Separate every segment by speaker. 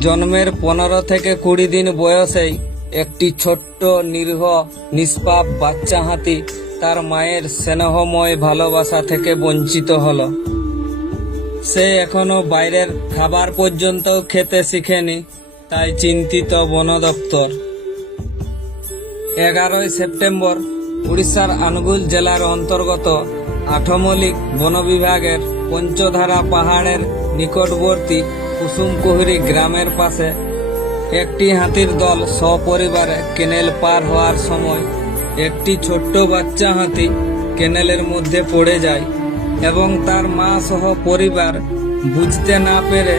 Speaker 1: জন্মের পনেরো থেকে কুড়ি দিন বয়সেই একটি ছোট্ট, নিরীহ, নিষ্পাপ বাচ্চা হাতি তার মায়ের স্নেহময় ভালোবাসা থেকে বঞ্চিত হল। সে এখনও বাইরের খাবার পর্যন্ত খেতে শিখেনি, তাই চিন্তিত বন দপ্তর। এগারোই সেপ্টেম্বর উড়িষ্যার আনগুল জেলার অন্তর্গত আঠমলিক বন বিভাগের পঞ্চধারা পাহাড়ের নিকটবর্তী কুসুমকুহরি গ্রামের পাশে একটি হাতির দল সপরিবারে কেনেল পার হওয়ার সময় একটি ছোট্ট বাচ্চা হাতি কেনেলের মধ্যে পড়ে যায় এবং তার মা সহ পরিবার বুঝতে না পেরে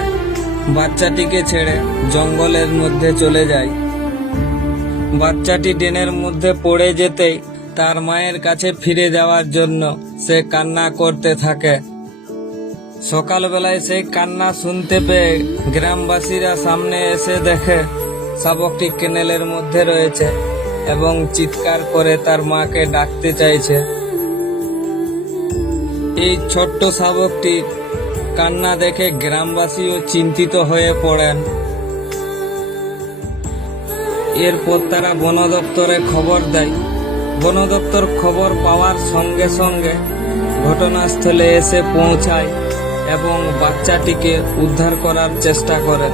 Speaker 1: বাচ্চাটিকে ছেড়ে জঙ্গলের মধ্যে চলে যায়। বাচ্চাটি ড্রেনের মধ্যে পড়ে যেতেই তার মায়ের কাছে ফিরে যাওয়ার জন্য সে কান্না করতে থাকে। সকালবেলায় সেই কান্না শুনতে পেয়ে গ্রামবাসীরা সামনে এসে দেখে, শাবকটি কেনেলের মধ্যে রয়েছে এবং চিৎকার করে তার মাকে ডাকতে চাইছে। এই ছোট্ট শাবকটি কান্না দেখে গ্রামবাসীও চিন্তিত হয়ে পড়েন। এরপর তারা বন দপ্তরে খবর দেয়। বন দপ্তর খবর পাওয়ার সঙ্গে সঙ্গে ঘটনাস্থলে এসে পৌঁছায়। এবং বাচ্চাটিকে উদ্ধার করার চেষ্টা করে।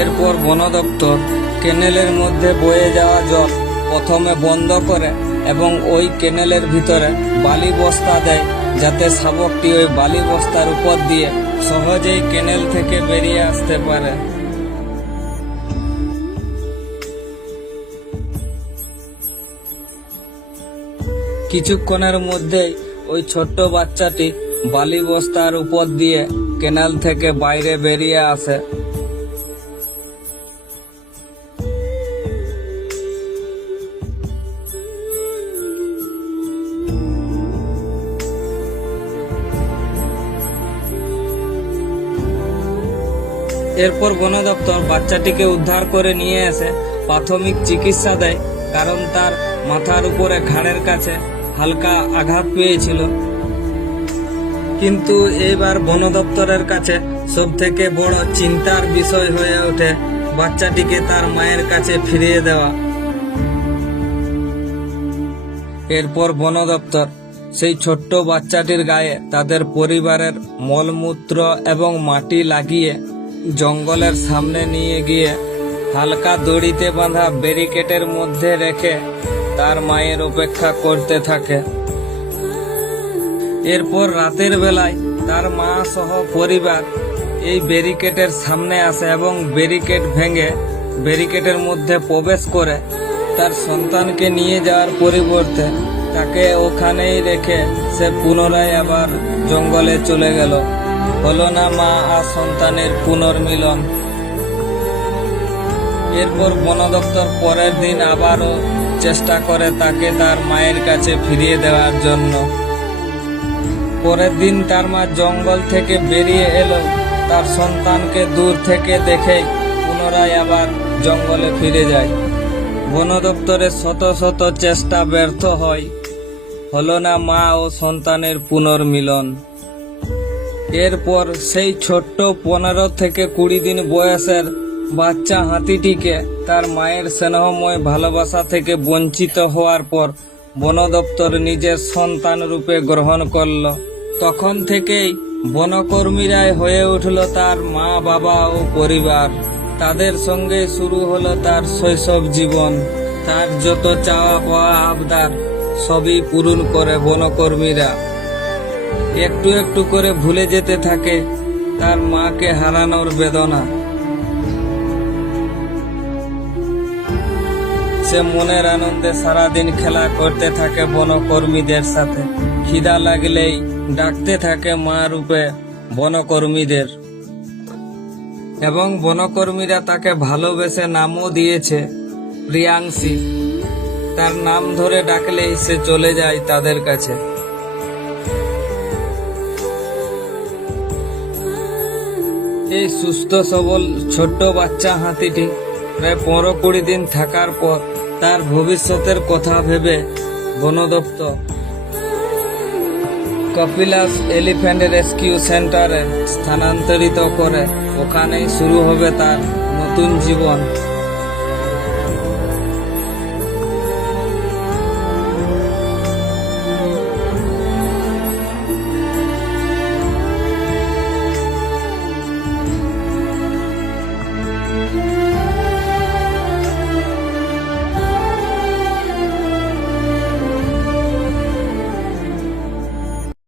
Speaker 1: এরপর বন দপ্তর কেনেলের মধ্যে বয়ে যাওয়া জল প্রথমে বন্ধ করে এবং ওই কেনেলের ভিতরে বালি বস্তা দেয়, যাতে শাবকটি ওই বালি বস্তার উপর দিয়ে সহজেই কেনেল থেকে বেরিয়ে আসতে পারে। কিছুক্ষণের মধ্যেই ওই ছোট্ট বাচ্চাটি বালি বস্তার উপর দিয়ে কেনাল থেকে বাইরে বেরিয়ে আসে। এরপর বন দপ্তর বাচ্চাটিকে উদ্ধার করে নিয়ে এসে প্রাথমিক চিকিৎসা দেয়, কারণ তার মাথার উপরে ঘাড়ের কাছে হালকা আঘাত পেয়েছিল। কিন্তু এবার বন দপ্তরের কাছে সব থেকে বড় চিন্তার বিষয় হয়ে ওঠে বাচ্চাটিকে তার মায়ের কাছে ফিরিয়ে দেওয়া। এরপর বন দপ্তর সেই ছোট্ট বাচ্চাটির গায়ে তাদের পরিবারের মলমূত্র এবং মাটি লাগিয়ে জঙ্গলের সামনে নিয়ে গিয়ে হালকা দড়িতে বাঁধা ব্যারিকেটের মধ্যে রেখে তার মায়ের অপেক্ষা করতে থাকে। এরপর রাতের বেলায় তার মা সহ পরিবার এই ব্যারিকেডের সামনে আসে এবং ব্যারিকেড ভেঙে ব্যারিকেডের মধ্যে প্রবেশ করে তার সন্তানকে নিয়ে যাওয়ার পরিবর্তে তাকে ওখানেই রেখে সে পুনরায় আবার জঙ্গলে চলে গেল। হলো না মা আর সন্তানের পুনর্মিলন। এরপর বন দপ্তর পরের দিন আবারও চেষ্টা করে তাকে তার মায়ের কাছে ফিরিয়ে দেওয়ার জন্য। পরের দিন তার মা জঙ্গল থেকে বেরিয়ে এলো। তার সন্তানকে দূর থেকে দেখে পুনরায় আবার জঙ্গলে ফিরে যায়। বন দপ্তরের শত শত চেষ্টা ব্যর্থ হয়। হলো না মা ও সন্তানের পুনর্মিলন। এরপর সেই ছোট্ট পনেরো থেকে কুড়ি দিন বয়সের বাচ্চা হাতিটিকে তার মায়ের স্নেহময় ভালোবাসা থেকে বঞ্চিত হওয়ার পর বন দপ্তর নিজের সন্তান রূপে গ্রহণ করল। তখন থেকেই বনকর্মীরাই হয়ে উঠল তার মা, বাবা ও পরিবার। তাদের সঙ্গে শুরু হলো তার শৈশব জীবন। তার যত চাওয়া পাওয়া আবদার সবই পূরণ করে বনকর্মীরা। একটু একটু করে ভুলে যেতে থাকে তার মাকে হারানোর বেদনা। সে মনের আনন্দে সারাদিন খেলা করতে থাকে বনকর্মীদের সাথে। খিদা লাগলেই ডাকতে থাকে মা রূপে বনকর্মীদের। এবং বনকর্মীরা তাকে ভালোবেসে নামও দিয়েছে প্রিয়াংশী। তার নাম ধরে ডাকলেই সে চলে যায় তাদের কাছে। এই সুস্থ সবল ছোট্ট বাচ্চা হাতিটি প্রায় পনেরো কুড়ি দিন থাকার পর তার ভবিষ্যতের কথা ভেবে বন দপ্তর কপিলাস এলিফ্যান্ট রেস্কিউ সেন্টারে স্থানান্তরিত করে। ওখানেই শুরু হবে তার নতুন জীবন।